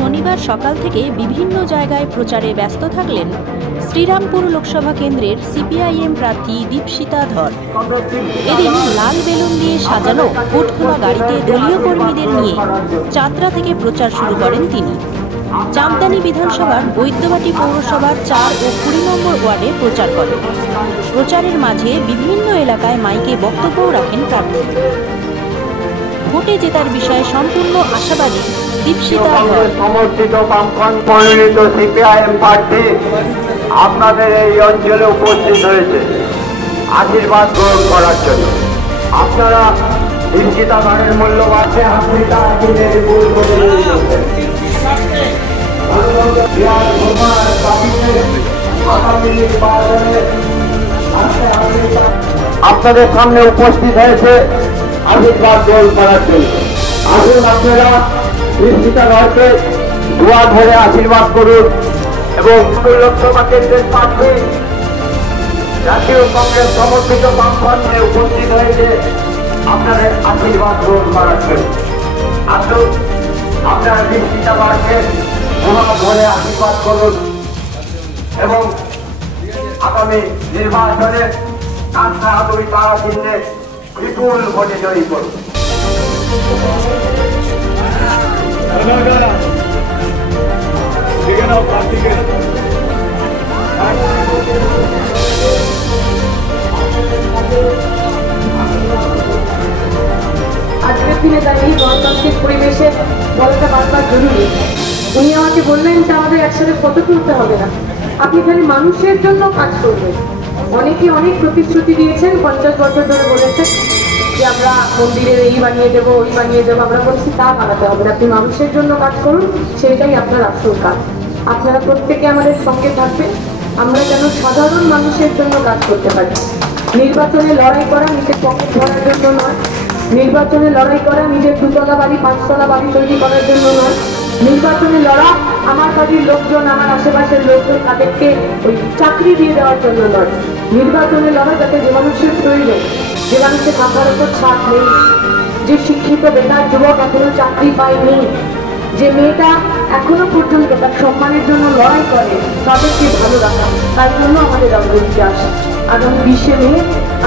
শনিবার সকাল থেকে বিভিন্ন জায়গায় প্রচারে ব্যস্ত থাকলেন শ্রীরামপুর লোকসভা কেন্দ্রের সিপিআইএম প্রার্থী দীপশিতা ধর। এদিন লাল বেলুন দিয়ে সাজানো ভোটখোলা গাড়িতে দলীয় কর্মীদের নিয়ে চাতরা থেকে প্রচার শুরু করেন তিনি। চাঁদদানি বিধানসভার বৈদ্যবাটি পৌরসভার 4 ও 20 নম্বর ওয়ার্ডে প্রচার করেন। প্রচারের মাঝে বিভিন্ন এলাকায় মাইকে বক্তব্যও রাখেন প্রার্থী। ভোটে জেতার বিষয়ে সম্পূর্ণ আশাবাদী দীপশিতা ধর। সমর্থিত বামফ্রন্ট মনোনীত সিপিআইএম প্রার্থী আপনাদের এই অঞ্চলে উপস্থিত হয়েছে আশীর্বাদ গ্রহণ করার জন্য। আপনারা দীপশিতা ধরের মূল্যবান আপনাদের সামনে উপস্থিত হয়েছে আশীর্বাদ গ্রহণ করার জন্য। আসুন আপনারা দীপশিতা ধরকে দোয়া ধরে আশীর্বাদ করুন এবং লোকসভা কেন্দ্রের প্রার্থী জাতীয় কংগ্রেস সমর্থিত বামফ্রন্টে উপস্থিত হয়েছে আপনাদের আশীর্বাদ গ্রহণ করার জন্য। আসুন আপনারা দীপশিতা ধরকে দোয়া ধরে আশীর্বাদ করুন এবং আগামী নির্বাচনে কাঁচরাহাতুড়ি তারা চিহ্নে বিপুল ভোটে জয়ী করুন। আজকের দিনে দাঁড়িয়ে গণতান্ত্রিক পরিবেশে বলাটা বারবার জরুরি। উনি আমাকে বললেন যে আমাদের একসাথে ফটো তুলতে হবে না, আপনি খালি মানুষের জন্য কাজ করবেন। অনেকে অনেক প্রতিশ্রুতি দিয়েছেন, 50 বছর ধরে বলেছেন যে আমরা মন্দিরে এই বানিয়ে দেবো ওই বানিয়ে দেবো। আমরা বলছি তা বানাতে হবে না, আপনি মানুষের জন্য কাজ করুন, সেটাই আপনার আসল কাজ। আপনারা প্রত্যেকে আমাদের সঙ্গে থাকবেন, আমরা যেন সাধারণ মানুষের জন্য কাজ করতে পারি। নির্বাচনে লড়াই করা নিজের পকেট ভরার জন্য নয়, নির্বাচনে লড়াই করা নিজের 2তলা বাড়ি 5তলা বাড়ি তৈরি করার জন্য নয়, নির্বাচনে লড়া আমার বাড়ির লোকজন আমার আশেপাশের লোকজন তাদেরকে ওই চাকরি দিয়ে দেওয়ার জন্য নয়। নির্বাচনে লড়া যাতে যে মানুষের প্রয়োজন, যে মানুষের মাথার উপর ছাদ নেই, যে শিক্ষিত বেকার যুবক এখনো চাকরি পায়নি, যে মেয়েটা এখনো পর্যন্ত তার সম্মানের জন্য লড়াই করে, তাদেরকে ভালো রাখা, তার জন্য আমাদের রাজনীতিতে আসা। আগামী 20শে মে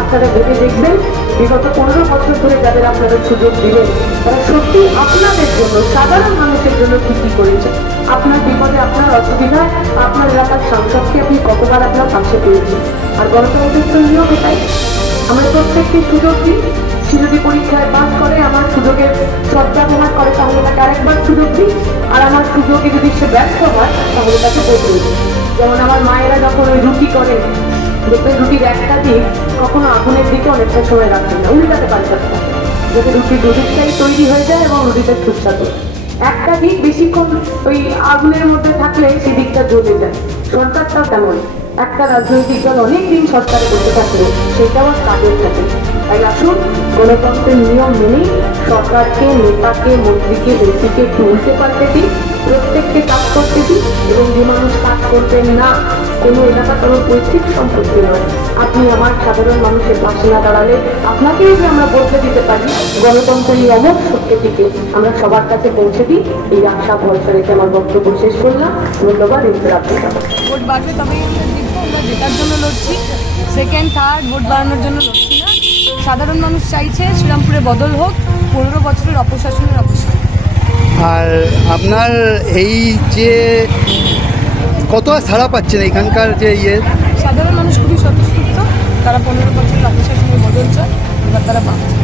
আপনারা ভেবে দেখবেন বিগত 15 বছর ধরে যাদের আপনাদের সুযোগ দিলেন তারা সত্যি আপনাদের জন্য সাধারণ মানুষের জন্য কি কি করেছে। আপনার বিপদে আপনার অসুবিধায় আপনার এলাকার সাংসদকে আপনি কতবার আপনার পাশে পেয়েছেন। আর গণতন্ত্রের নিয়ম এটাই, আমরা প্রত্যেককে সুযোগ দিই। সে যদি পরীক্ষায় পাস করে আমার সুযোগের সদ্ব্যবহার করে তাহলে তাকে আরেকবার সুযোগ দিই, আর আমার সুযোগে যদি সে ব্যর্থ হয় তাহলে তাকে বদলে দিই। যেমন আমার মায়েরা যখন ওই রুটি করে দেখবেন রুটির একটা দিক কখনো আগুনের দিকে অনেকটা সময় রাখেন না, উল্টাতে পাল্টাতে, যাতে রুটি দুদিকটাই তৈরি হয়ে যায় এবং রুটিটা সুস্বাদু। একটা দিক বেশিক্ষণ ওই আগুনের মধ্যে থাকলে সেই দিকটা জ্বলে যায়। সরকারটাও তেমন, একটা রাজনৈতিক দল অনেকদিন সরকারে বসে থাকলে সেটাও আর কাজের থাকে। তাই আসুন গণতন্ত্রের নিয়ম মেনেই সরকারকে, নেতাকে, মন্ত্রীকে, এমপিকে একটু উল্টে পাল্টে দিই, প্রত্যেককে কাজ করতে দিই এবং যে মানুষ কাজ করবেন না, কোনো এলাকা কোনো পৈতৃক সম্পত্তি নয়, আপনি আমার সাধারণ মানুষের পাশে না দাঁড়ালে আপনাকেও যে আমরা বলতে দিতে পারি গণতন্ত্রের এই অমর সত্যটিকে আমরা সবার কাছে পৌঁছে দিই। এই আশা ভরসা রেখে আমার বক্তব্য শেষ করলাম। ধন্যবাদ। ভোট বাড়বে তবেই আমরা জিতবো। আমরা জেতার জন্য লড়ছি, সেকেন্ড থার্ড ভোট বাড়ানোর জন্য লড়ছি না। সাধারণ মানুষ চাইছে শ্রীরামপুরে বদল হোক, 15 বছরের অপশাসনের অবসান। আর আপনার এই যে কত ছাড়া পাচ্ছেন এখানকার যে সাধারণ মানুষ খুবই স্বতঃস্ফূর্ত, তারা 15 বছরের অপশাসনের বদল চায়, এবার তারা পাচ্ছে।